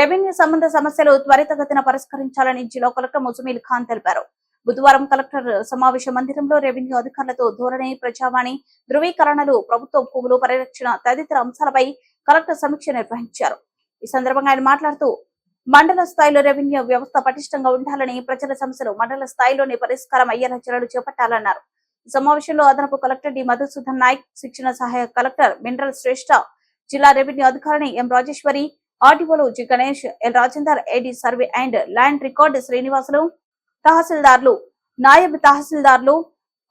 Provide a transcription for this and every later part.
Revenue సంబంధ సమస్యలు త్వరితగతిన పరిష్కరించాలని జిల్లా కలెక్టర్ ముజమీల్ ఖాన్ తెలిపారు. బుధవారం కలెక్టర్ సమావేశ మందిరంలో రెవెన్యూ అధికారులతో ధోరణి, ప్రజావాణి, ధృవీకరణలు, ప్రభుత్వ భూములు పరిరక్షణ తదితర అంశాలపై కలెక్టర్ సమీక్ష నిర్వహించారు. ఈ సందర్భంగా ఆయన మాట్లాడుతూ మండల స్థాయిలో రెవెన్యూ వ్యవస్థ పటిష్టంగా ఉండాలని, ప్రజల సమస్యలు మండల స్థాయిలోనే పరిష్కారం అయ్యేలా చర్యలు చేపట్టాలన్నారు. ఈ సమావేశంలో అదనపు కలెక్టర్ డి మధుసూదన్ నాయక్, శిక్షణ సహాయక కలెక్టర్ మినరల్ శ్రేష్ఠ, జిల్లా రెవెన్యూ అధికారిని ఎం రాజేశ్వరి, ఆర్డీఓలు G Ganesh, L Rajender, AD survey and land record Srinivasulu, తహసీల్దార్లు, నాయబ్ తహసీల్దార్లు,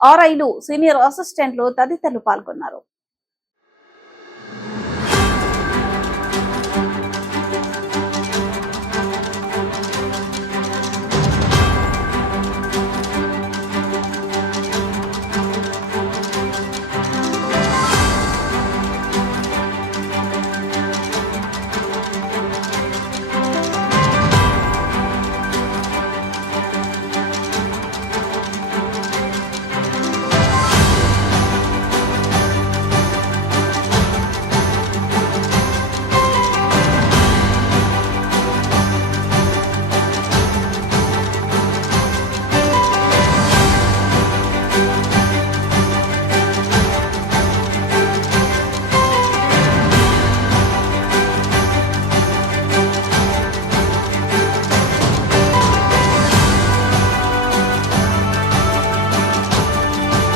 ఆర్ఐలు, సీనియర్ అసిస్టెంట్లు తదితరులు పాల్గొన్నారు.